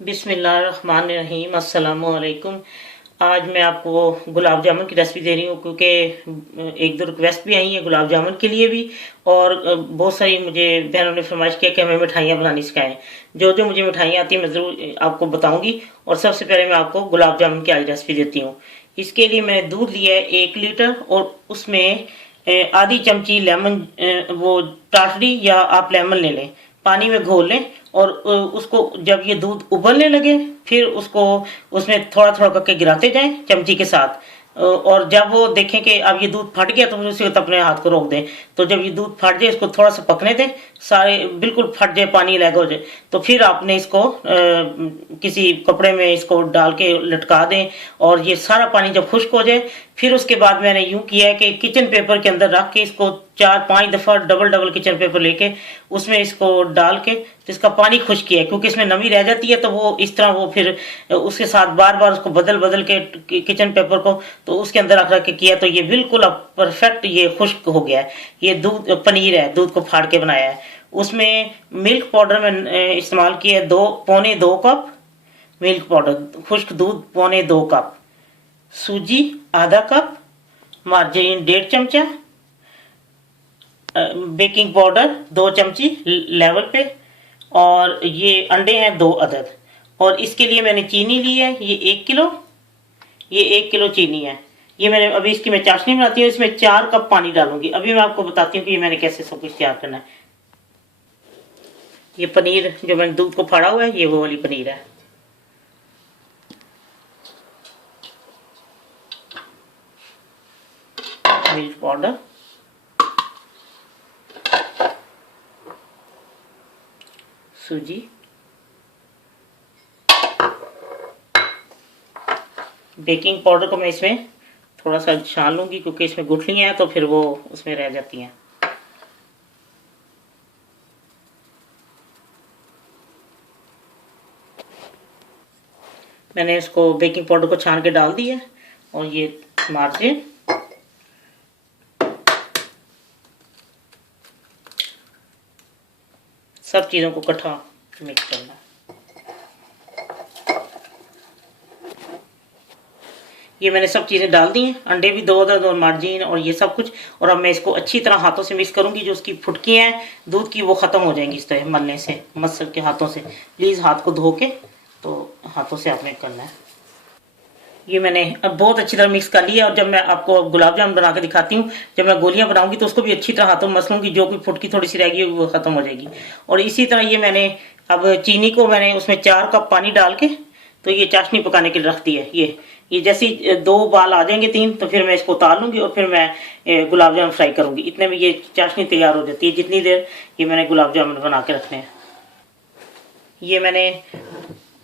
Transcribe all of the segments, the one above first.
बिस्मिल्लाहिर्रहमानिर्रहीम अस्सलाम वालेकुम। आज मैं आपको गुलाब जामुन की रेसिपी दे रही हूँ क्योंकि एक दो रिक्वेस्ट भी आई है गुलाब जामुन के लिए भी। और बहुत सारी मुझे बहनों ने फरमाइश किया कि हमें मिठाइयाँ बनानी सिखाएं। जो जो मुझे मिठाइयाँ आती हैं मैं ज़रूर आपको बताऊँगी। और सबसे पहले मैं आपको गुलाब जामुन की आज रेसिपी देती हूँ। इसके लिए मैंने दूध लिया है 1 लीटर और उसमें आधी चमची लेमन, वो टाटरी या आप लेमन ले लें, पानी में घोल लें। और उसको जब ये दूध उबलने लगे फिर उसको उसमें थोड़ा थोड़ा करके गिराते जाएं चमची के साथ। और जब वो देखें कि अब ये दूध फट गया तो फिर उसी वक्त अपने हाथ को रोक दें। तो जब ये दूध फट जाए इसको थोड़ा सा पकने दें, सारे बिल्कुल फट जाए, पानी अलग हो जाए, तो फिर आपने इसको किसी कपड़े में इसको डाल के लटका दें। और ये सारा पानी जब खुश्क हो जाए फिर उसके बाद मैंने यूं किया है कि किचन पेपर के अंदर रख के इसको 4-5 दफ़ा डबल डबल किचन पेपर लेके उसमें इसको डाल के तो इसका पानी खुश्क किया है, क्योंकि इसमें नमी रह जाती है तो वो इस तरह वो फिर उसके साथ बार बार उसको बदल बदल के किचन पेपर को तो उसके अंदर रख रख के किया तो ये बिल्कुल अब परफेक्ट ये खुश्क हो गया है। ये दूध पनीर है, दूध को फाड़ के बनाया है। उसमें मिल्क पाउडर में इस्तेमाल किया है 2 कप मिल्क पाउडर, खुश्क दूध 2 कप, सूजी आधा कप, मार्जरीन 1.5 चमचा, बेकिंग पाउडर 2 चमची लेवल पे, और ये अंडे हैं 2 अदद। और इसके लिए मैंने चीनी ली है, ये 1 किलो, ये 1 किलो चीनी है। ये मैंने अभी इसकी मैं चाशनी बनाती हूँ, इसमें 4 कप पानी डालूंगी। अभी मैं आपको बताती हूँ कि ये मैंने कैसे सब कुछ तैयार करना है। ये पनीर जो मैंने दूध को फाड़ा हुआ है ये वो वाली पनीर है। मिल्क पाउडर, सूजी, बेकिंग पाउडर को मैं इसमें थोड़ा सा छान लूंगी क्योंकि इसमें गुठलियां हैं तो फिर वो उसमें रह जाती हैं। मैंने इसको बेकिंग पाउडर को छान के डाल दिया और ये मार्जिन, सब चीज़ों को इकट्ठा मिक्स करना है। ये मैंने सब चीज़ें डाल दी हैं, अंडे भी 2 अदद और मार्जिन और ये सब कुछ। और अब मैं इसको अच्छी तरह हाथों से मिक्स करूंगी। जो उसकी फुटकियाँ हैं दूध की वो ख़त्म हो जाएंगी इस तरह मलने से, मसल के हाथों से। प्लीज़ हाथ को धो के तो हाथों से आपने करना है। ये मैंने अब बहुत अच्छी तरह मिक्स कर लिया। और जब मैं आपको गुलाब जामुन बना के दिखाती हूँ, जब मैं गोलियां बनाऊंगी तो उसको भी अच्छी तरह हाथों में मसलूंगी, जो कोई फुटकी थोड़ी सी रहेगी वो खत्म हो जाएगी। और इसी तरह ये मैंने अब चीनी को मैंने उसमें 4 कप पानी डाल के तो ये चाशनी पकाने के लिए रख दी है। ये जैसे 2 उबाल आ जाएंगे 3 तो फिर मैं इसको उतार लूंगी और फिर मैं गुलाब जामुन फ्राई करूंगी। इतने में ये चाशनी तैयार हो जाती है। जितनी देर ये मैंने गुलाब जामुन बना के रखने हैं। ये मैंने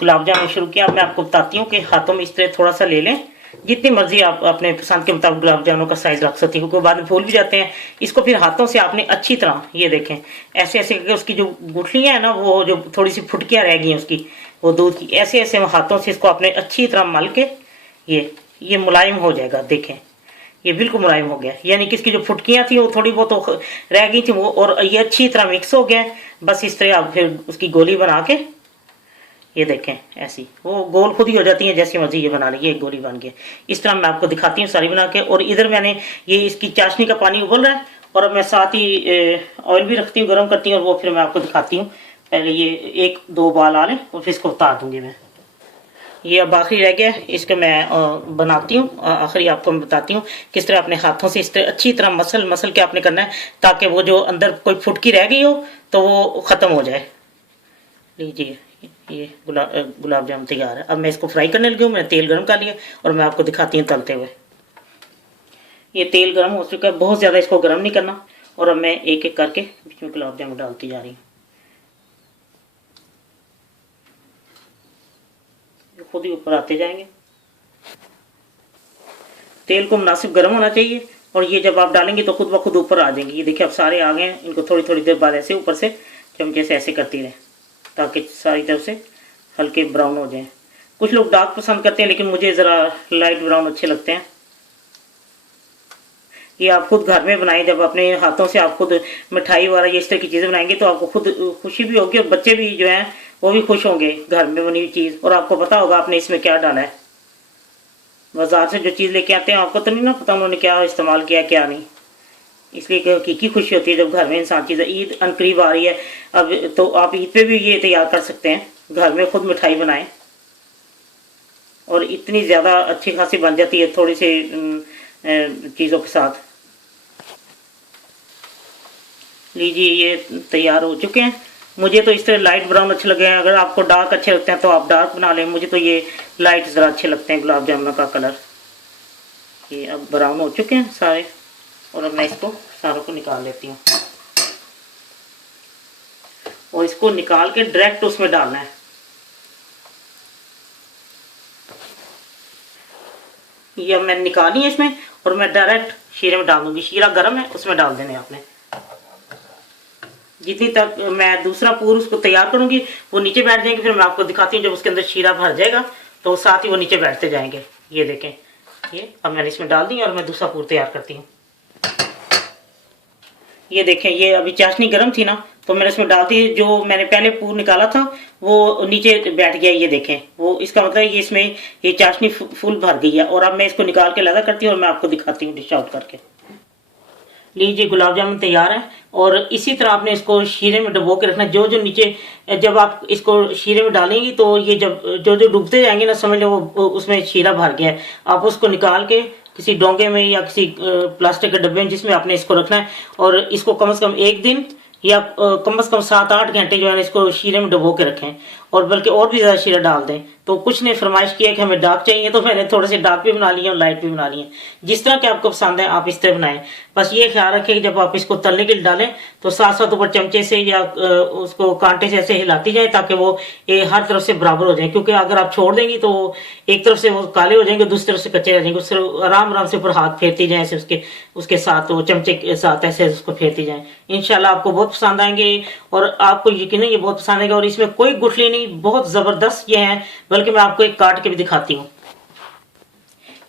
गुलाब जामुन शुरू किया। अब मैं आपको बताती हूँ कि हाथों में इस तरह थोड़ा सा ले लें, जितनी मर्जी आप अपने पसंद के मुताबिक गुलाब जामुन का साइज रख सकती हो, क्योंकि बाद में फूल भी जाते हैं। इसको फिर हाथों से आपने अच्छी तरह ये देखें ऐसे ऐसे करके उसकी जो गुठलियां है ना, वो जो थोड़ी सी फुटकियां रह गई हैं उसकी, वो दूध की, ऐसे ऐसे हाथों से इसको आपने अच्छी तरह मल के ये मुलायम हो जाएगा। देखें ये बिल्कुल मुलायम हो गया, यानी कि इसकी जो फुटकियां थी वो थोड़ी बहुत तो रह गई थी वो, और ये अच्छी तरह मिक्स हो गया। बस इस तरह आप फिर उसकी गोली बना के ये देखें ऐसी वो गोल खुद ही हो जाती है, जैसी मर्जी ये बना ली। ये एक गोली बन गया। इस तरह मैं आपको दिखाती हूँ सारी बना के। और इधर मैंने ये इसकी चाशनी का पानी उबल रहा है और अब मैं साथ ही ऑयल भी रखती हूँ, गर्म करती हूँ, और वो फिर मैं आपको दिखाती हूँ। पहले ये 1-2 उबाल आ लें और फिर इसको उतार दूंगी मैं। ये अब आखिरी रह गया, इसको मैं बनाती हूँ। आखिरी आपको मैं बताती हूँ किस तरह अपने हाथों से इस तरह अच्छी तरह मसल मसल के आपने करना है, ताकि वो जो अंदर कोई फुटकी रह गई हो तो वो ख़त्म हो जाए। लीजिए ये गुलाब जामुन तैयार है। अब मैं इसको फ्राई करने लगी हूँ। मैंने तेल गर्म कर लिया और मैं आपको दिखाती हूँ तलते हुए। ये तेल गर्म हो चुका है, बहुत ज़्यादा इसको गर्म नहीं करना। और अब मैं एक एक करके बीच में गुलाब जामुन डालती जा रही हूँ। खुद ही ऊपर आते जाएंगे। तेल को मुनासिब गर्म होना चाहिए और ये जब आप डालेंगे तो खुद ब खुद ऊपर आ जाएंगे। ये देखिए अब सारे आ गए हैं। इनको थोड़ी थोड़ी देर बाद ऐसे ऊपर से चमचे से ऐसे करती रहे ताकि सारी तरफ से हल्के ब्राउन हो जाएं। कुछ लोग डार्क पसंद करते हैं लेकिन मुझे ज़रा लाइट ब्राउन अच्छे लगते हैं। ये आप खुद घर में बनाएं। जब अपने हाथों से आप खुद मिठाई वगैरह ये इस तरह की चीज़ें बनाएंगे तो आपको खुद खुशी भी होगी और बच्चे भी जो हैं वो भी खुश होंगे घर में बनी हुई चीज़। और आपको पता होगा आपने इसमें क्या डाला है। बाजार से जो चीज़ लेके आते हैं आपको तो नहीं ना पता उन्होंने क्या इस्तेमाल किया क्या नहीं। इसलिए की खुशी होती है जब घर में इंसान चीज़ें। ईद अनकरीब आ रही है अब, तो आप ईद पे भी ये तैयार कर सकते हैं, घर में खुद मिठाई बनाएं और इतनी ज़्यादा अच्छी खासी बन जाती है थोड़ी सी चीज़ों के साथ। लीजिए ये तैयार हो चुके हैं। मुझे तो इस तरह लाइट ब्राउन अच्छे लगे हैं, अगर आपको डार्क अच्छे लगते हैं तो आप डार्क बना लें। मुझे तो ये लाइट ज़रा अच्छे लगते हैं गुलाब जामुन का कलर। ये अब ब्राउन हो चुके हैं सारे और अब मैं इसको सारों को निकाल लेती हूँ और इसको निकाल के डायरेक्ट उसमें डालना है। ये अब मैंने निकाली है इसमें और मैं डायरेक्ट शीरे में डाल दूंगी। शीरा गर्म है उसमें डाल देने आपने। जितनी तक मैं दूसरा पूर उसको तैयार करूंगी वो नीचे बैठ जाएंगे, फिर मैं आपको दिखाती हूँ जब उसके अंदर शीरा भर जाएगा तो साथ ही वो नीचे बैठते जाएंगे। ये देखें, ये अब मैंने इसमें डाल दी और मैं दूसरा पूर तैयार करती हूँ। ये देखें, ये अभी चाशनी गर्म थी ना तो मैंने इसमें डाल दी। जो मैंने पहले पूर निकाला था वो नीचे बैठ गया। ये देखें, वो इसका मतलब ये इसमें ये चाशनी फुल भर गई है। और अब मैं इसको निकाल के लगा करती हूँ और मैं आपको दिखाती हूँ डिश आउट करके। लीजिए गुलाब जामुन तैयार है और इसी तरह आपने इसको शीरे में डुबो के रखना। जो जो नीचे जब आप इसको शीरे में डालेंगी तो ये जब जो जो डूबते जाएंगे ना समझ लो वो उसमें शीरा भर गया है। आप उसको निकाल के किसी डोंगे में या किसी प्लास्टिक के डब्बे में जिसमें आपने इसको रखना है और इसको कम से कम एक दिन या कम से कम 7-8 घंटे जो है इसको शीरे में डुबो के रखें और बल्कि और भी ज़्यादा शीरा डाल दें। तो कुछ ने फरमाइश किया कि हमें डार्क चाहिए तो मैंने थोड़े से डार्क भी बना लिए और लाइट भी बना लिए। जिस तरह के आपको पसंद है आप इस तरह बनाएं। बस ये ख्याल रखें कि जब आप इसको तलने के लिए डालें तो साथ साथ ऊपर चमचे से या उसको कांटे से ऐसे हिलाती जाए ताकि वो हर तरफ से बराबर हो जाए। क्योंकि अगर आप छोड़ देंगी तो एक तरफ से वो काले हो जाएंगे, दूसरी तरफ से कच्चे रह जाएंगे। उससे आराम आराम से ऊपर हाथ फेरती जाए ऐसे उसके साथ वो चमचे के साथ ऐसे उसको फेरती जाए। इंशाल्लाह आपको बहुत पसंद आएंगे और आपको यकीनन ये बहुत पसंद आएगा। और इसमें कोई गुठली नहीं, बहुत जबरदस्त ये है। बल्कि मैं आपको एक काट के भी दिखाती हूँ।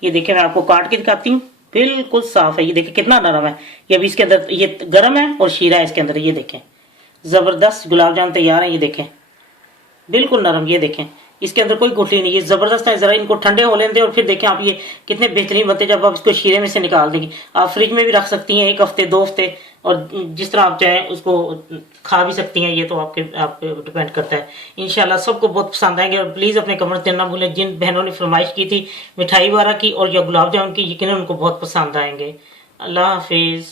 ये देखिए मैं आपको काट के दिखाती हूँ, बिल्कुल साफ है। ये देखिए कितना नरम है। ये अभी इसके अंदर ये गर्म है और शीरा है इसके अंदर। ये देखें जबरदस्त गुलाब जामुन तैयार है। ये देखें बिल्कुल नरम। ये देखें इसके अंदर कोई गुठली नहीं, ये जबरदस्त है। जरा इनको ठंडे हो लेते और फिर देखें आप ये कितने बेहतरीन बनते जब आप इसको शीरे में से निकाल देंगे। आप फ्रिज में भी रख सकती हैं 1 हफ्ते 2 हफ्ते और जिस तरह आप चाहें उसको खा भी सकती हैं। ये तो आप पे डिपेंड करता है। इंशाल्लाह सबको बहुत पसंद आएंगे। और प्लीज़ अपने कमेंट देना ना भूलें। जिन बहनों ने फरमाइश की थी मिठाई वाला की और या गुलाब जामुन की, यकीनन उनको बहुत पसंद आएंगे। अल्लाह हाफिज़।